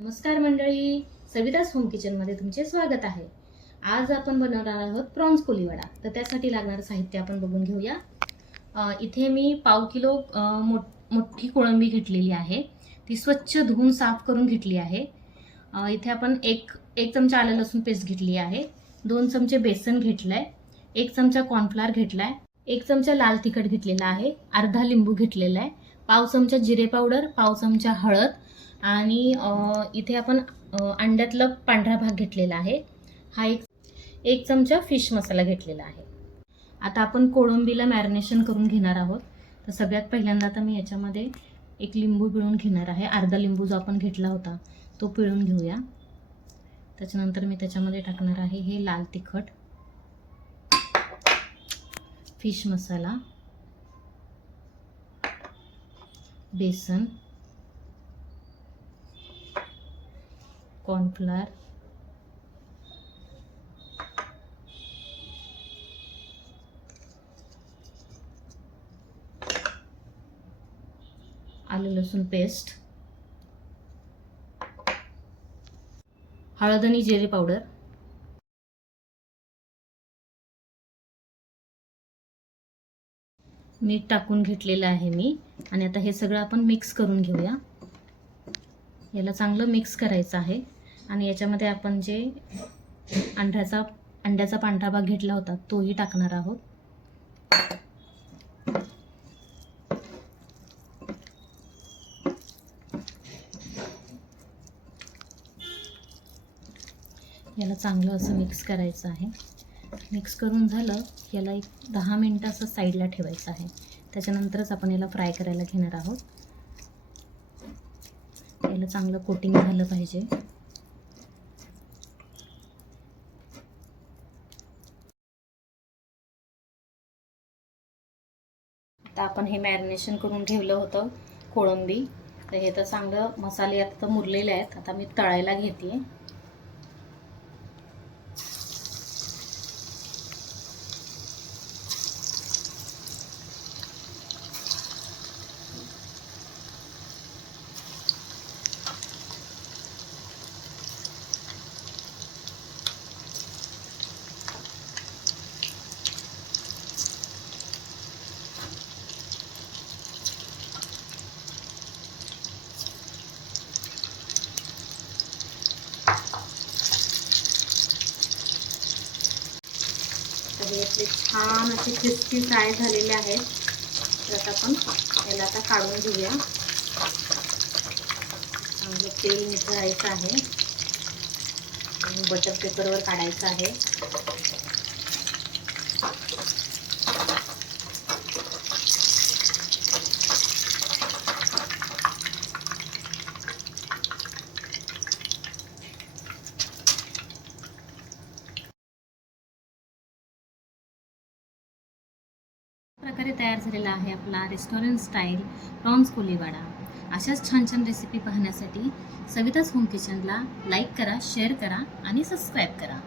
नमस्कार मंडळी, सविताच होम किचनमध्ये तुमचे स्वागत आहे। आज आपण बनवणार आहोत प्रॉन्स कोलीवाडा। तर त्यासाठी लागणारे साहित्य आपण बघून घेऊया। इथे मी पाव किलो मोठी कोळंबी घेतलेली आहे। ती स्वच्छ धुवून साफ करून घेतली आहे। इथे आपण एक चमचा आलं लसूण पेस्ट घेतली आहे, 2 चमचे बेसन घेतलाय, 1 चमचा कॉर्नफ्लोअर घेतलाय, 1 चमचा लाल तिखट घेतलेला आहे, अर्धा लिंबू घेतलेला आहे, पाव चमचा जिरे पावडर, पाव चमचा हळद आणि इथे आपण अंड्यातला पांढरा भाग घेतलेला आहे। हा एक चमचा फिश मसाला घेतलेला आहे। आता आपण कोळंबीला मॅरिनेशन करून घेणार आहोत। तर सगळ्यात पहिल्यांदा आता मी याच्यामध्ये एक लिंबू पिळून घेणार आहे। अर्धा लिंबू जो आपण घेतला होता तो पिळून घेऊया। त्याच्यानंतर मी त्याच्यामध्ये टाकणार आहे हे लाल तिखट, फिश मसाला, बेसन, कॉर्नफ्लोअर, आलं लसूण पेस्ट, हळद आणि जिरे पावडर, मीठ टाकून घेतलेलं आहे मी। आणि आता हे सगळं आपण मिक्स करून घेऊया। याला चांगलं मिक्स करायचं आहे। आणि याच्यामध्ये आपण जे अंड्याचा पांढरा भाग घेतला होता तोही टाकणार आहोत। याला चांगलं असं मिक्स करायचं आहे। मिक्स करून झालं, याला एक 10 मिनिटं असं साईडला ठेवायचं आहे। त्याच्यानंतरच आपण याला फ्राय करायला घेणार आहोत। याला चांगलं कोटिंग झालं पाहिजे। आता आपण हे मॅरिनेशन करून ठेवलं होतं कोळंबी, तर हे तर चांगलं मसाले आता मुरलेले आहेत। आता मी तळायला घेते। हे आपले छान असे क्रिस्पी फ्राय झालेले आहेत। तर आता आपण याला आता काढून घेऊया। चांगलं तेल निथळायचं आहे आणि बटर पेपरवर काढायचं आहे। प्रकारे तयार झालेला आहे आपला रेस्टॉरंट स्टाईल प्रॉन्स कोलीवाडा। अशाच छान छान रेसिपी पाहण्यासाठी सविताच होम किचनला लाईक करा, शेअर करा आणि सबस्क्राईब करा।